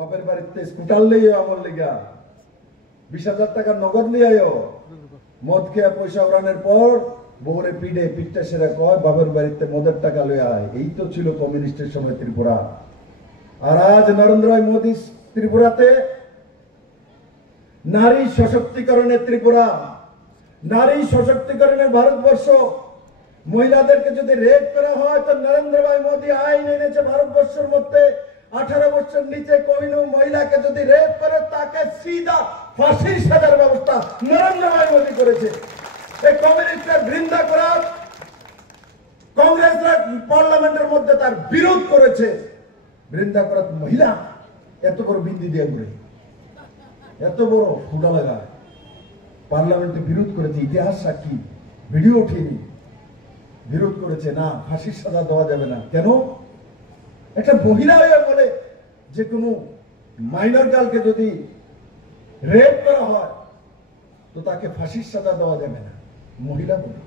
বাপের বাড়িতে স্কুটার লইও আমার লেগা 20,000 টাকা নগদ লিয়াইও মদ খেয়ে পয়সা উড়ানোর পর বউরে পিঠটা সেরা কয় বাপের বাড়িতে মদের টাকা লইয়া আয়। এই তো ছিল কমিউনিস্টের সময় ত্রিপুরা। আর আজ নরেন্দ্র ভাই মোদী ত্রিপুরাতে নারী সশক্তিকরণের ত্রিপুরা, নারী সশক্তিকরণের ভারতবর্ষ। মহিলাদেরকে যদি রেপ করা হয় তো নরেন্দ্র ভাই মোদী আইন এনেছে ভারতবর্ষের মধ্যে 18 বছর নিচে কোনো মহিলাকে যদি রেপ করে তাকে সিধা ফাঁসির সাজার ব্যবস্থা নরেন্দ্র ভাই মোদী করেছে। এই কমিউনিস্টরা বৃন্দা করা কংগ্রেসরা পার্লামেন্টের মধ্যে তার বিরোধ করেছে। বৃন্দা করা মহিলা এত বড় বিন্দি দিয়ে ঘুরে, এত বড় ফুটা লাগা পার্লামেন্টে বিরোধ করেছে। ইতিহাস সাক্ষী, ভিডিও ওঠেনি, বিরোধ করেছে না ফাঁসির সাজা দেওয়া যাবে না। কেন? একটা মহিলা হয়ে বলে যে কোনো মাইনর গার্লকে যদি রেপ করা হয় তো তাকে ফাঁসির সাজা দেওয়া যাবে না। মহিলা বলে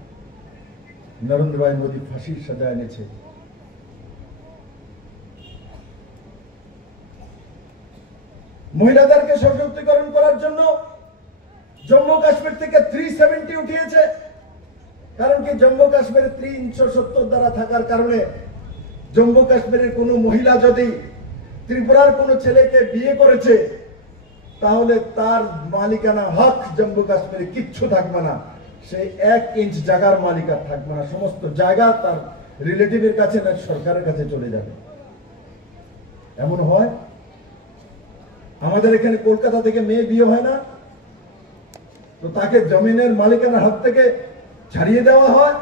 নরেন্দ্র ভাই মোদী ফাঁসির সাজা এনেছে। মহিলাদেরকে সশক্তিকরণ করার জন্য জম্মু কাশ্মীর থেকে 370 উঠিয়েছে। কারণ কি জম্মু কাশ্মীরে 370 দ্বারা থাকার কারণে জম্মু কাশ্মীরের কোন মহিলা যদি ত্রিপুরার কোন ছেলেকে বিয়ে করেছে তাহলে তার মালিকানা হক জম্মু কাশ্মীরে কিচ্ছু থাকবে না। সেই 1 ইঞ্চ জায়গার মালিকার থাকবে না, সমস্ত জায়গা তার রিলেটিভের কাছে না সরকারের কাছে চলে যাবে। এমন হয় আমাদের এখানে কলকাতা থেকে মেয়ে বিয়ে হয় না তো তাকে জমিনের মালিকানার হাত থেকে ছাড়িয়ে দেওয়া হয়।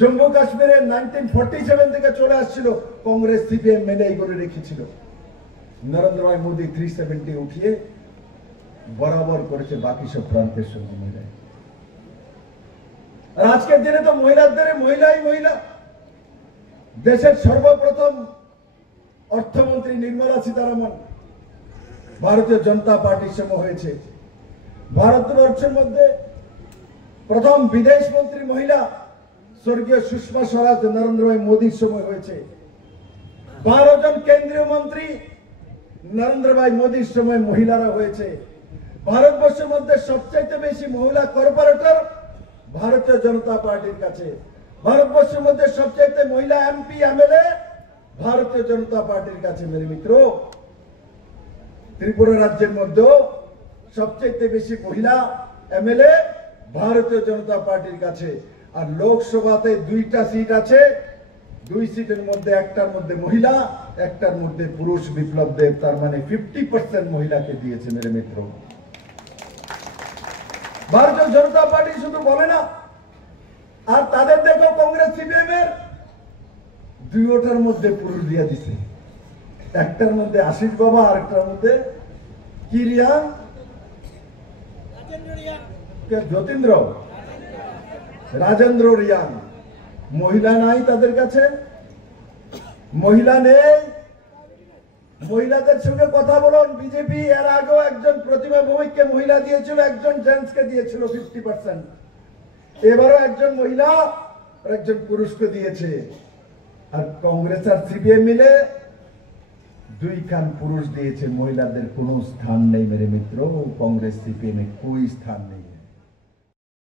জম্মু কাশ্মীরে 1947 থেকে চলে আসছিল, কংগ্রেস সিপিএম মেনে এই করে রেখেছিল। নরেন্দ্র ভাই মোদী 370 উঠিয়ে বরাবর করেছে বাকি সব প্রান্তের সঙ্গে মিলে। আর আজকের দিনে তো মহিলাদের মহিলাই মহিলা। দেশের সর্বপ্রথম অর্থমন্ত্রী নির্মলা সীতারামন ভারতীয় জনতা পার্টির সময় হয়েছে। ভারতবর্ষের মধ্যে প্রথম বিদেশ মন্ত্রী মহিলা স্বর্গীয় সুষমা স্বরাজ নরেন্দ্র ভাই মোদীর সময় হয়েছে। 12 জন কেন্দ্রীয় মন্ত্রী নরেন্দ্র ভাই মোদীর সময় মহিলারা হয়েছে। ভারতবর্ষের মধ্যে সবচাইতে বেশি মহিলা কর্পোরেটর ভারতীয় জনতা পার্টির কাছে। ভারতবর্ষের মধ্যে সবচাইতে মহিলা এমপি এমএলএ ভারতীয় জনতা পার্টির কাছে। মেরে মিত্র, ত্রিপুরা রাজ্যের মধ্যে সবচাইতে বেশি মহিলা এমএলএ ভারতীয় জনতা পার্টির কাছে। আর লোকসভাতে 2টা সিট আছে, 2 সিটের মধ্যে একটার মধ্যে মহিলা, একটার মধ্যে পুরুষ বিপ্লব দেব। তার মানে 50% মহিলাকে দিয়েছে মেরে মিত্র। ভারতীয় জনতা পার্টি শুধু বলে না, আর তাদের দেখো কংগ্রেস সিপিএম এর 2টার মধ্যে পুরুষ দিয়ে দিছে। একটার মধ্যে আশিস বাবা, আর একটার মধ্যে কি রিয়াং, যতীন্দ্র রাজেন্দ্র রিয়াং। মহিলা নাই তাদের কাছে, মহিলা নেই। মহিলাদের সঙ্গে কথা বলুন। বিজেপি এর আগেও একজন প্রতিমা ভৌমিককে মহিলা দিয়েছিল, একজন জেন্টসকে দিয়েছিল 50%। এবারও একজন মহিলা আর একজন পুরুষকে দিয়েছে। আর কংগ্রেস আর সিপিএম মিলে 2 খান পুরুষ দিয়েছে। মহিলাদের কোনো স্থান নেই মেরে মিত্র। কংগ্রেস সিপিএম এ কোई স্থান নেই।